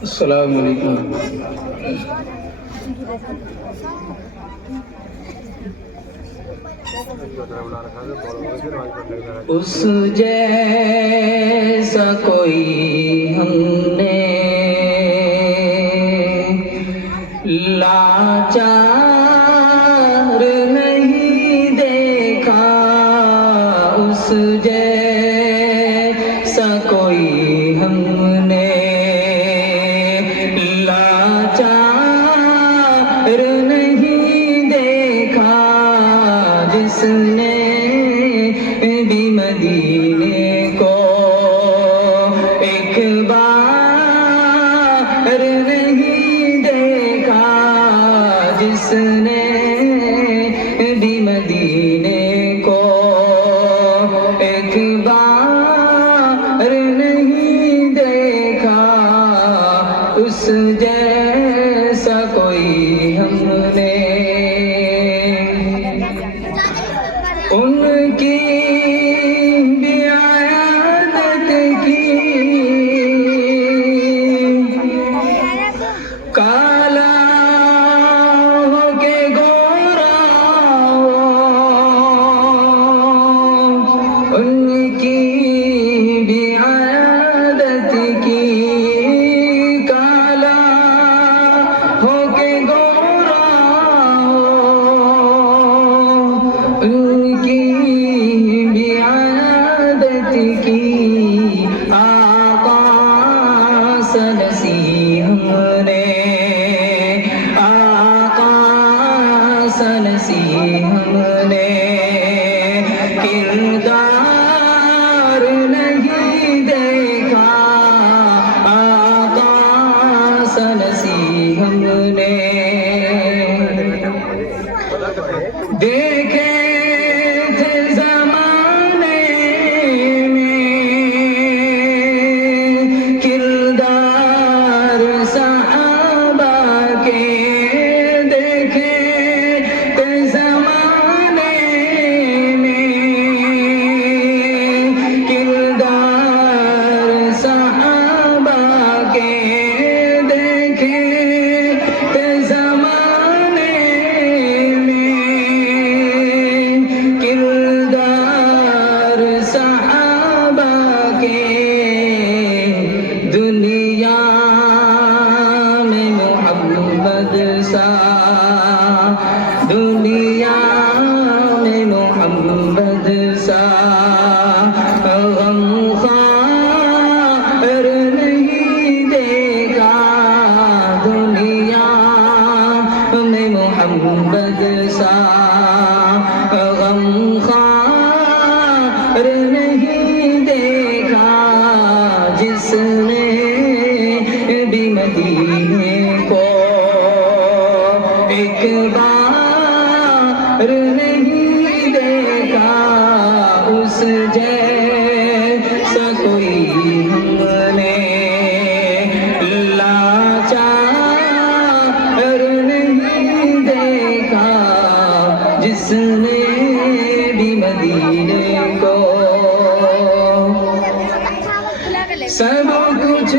السلام علیکم. اس جیسا کوئی ہم نے لاچار نہیں دیکھا، اس جیسا کوئی ہم نے لاچار نہیں دیکھا، جس نے بھی مدینے کو ایک بار نہیں دیکھا، جس نے بھی مدینے کو ایک بار نہیں دیکھا، اس جیسا کوئی ہم نے. ان کی بھی عیادت کی، کالا ہو کے گورا ہو، ان کی بھی عیادت کی، کالا ہو کے گورا ہو، ان کی بھی عیادت کی. آقا سنسی ہم نے، آقا سنسی ہم نے، کردار نہیں دیکھا، آقا سنسی ہم نے. دیکھے تھے زمانے میں کردار صحابہ کے، دیکھے تھے زمانے میں کردار صحابہ کے، دیکھے تھے زمانے کردار صحابہ کے. دنیا میں محمد سا، دنیا میں محمد سا غمخوار نہیں دیکھا، دنیا میں محمد سا غمخوار نہیں دیکھا، جس نے بھی مدینے کو ایک بار نہیں دیکھا، اس جیسا کوئی ہم نے لاچار نہیں دیکھا، جس نے بھی مدینے کو. سب کچھ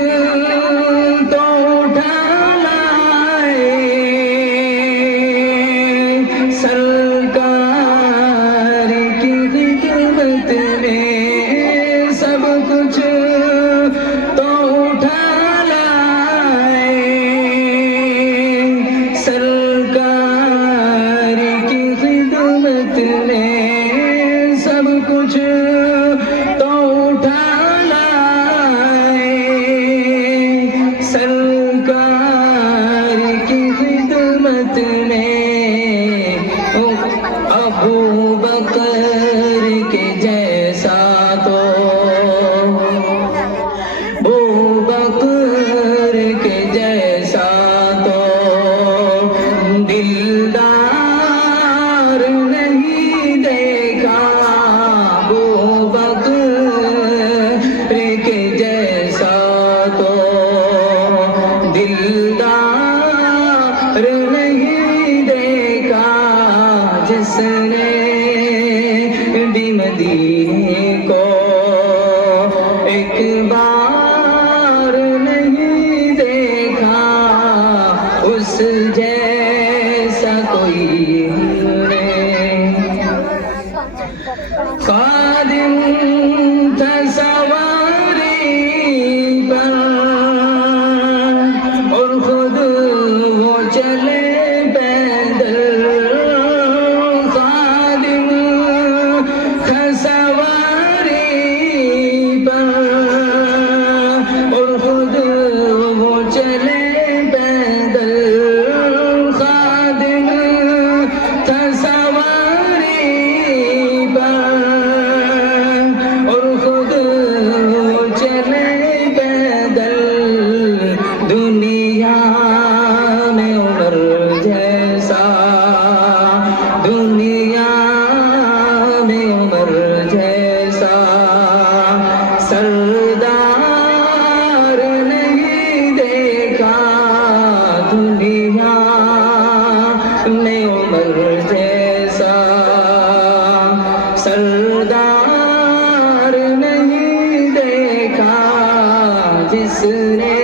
جس نے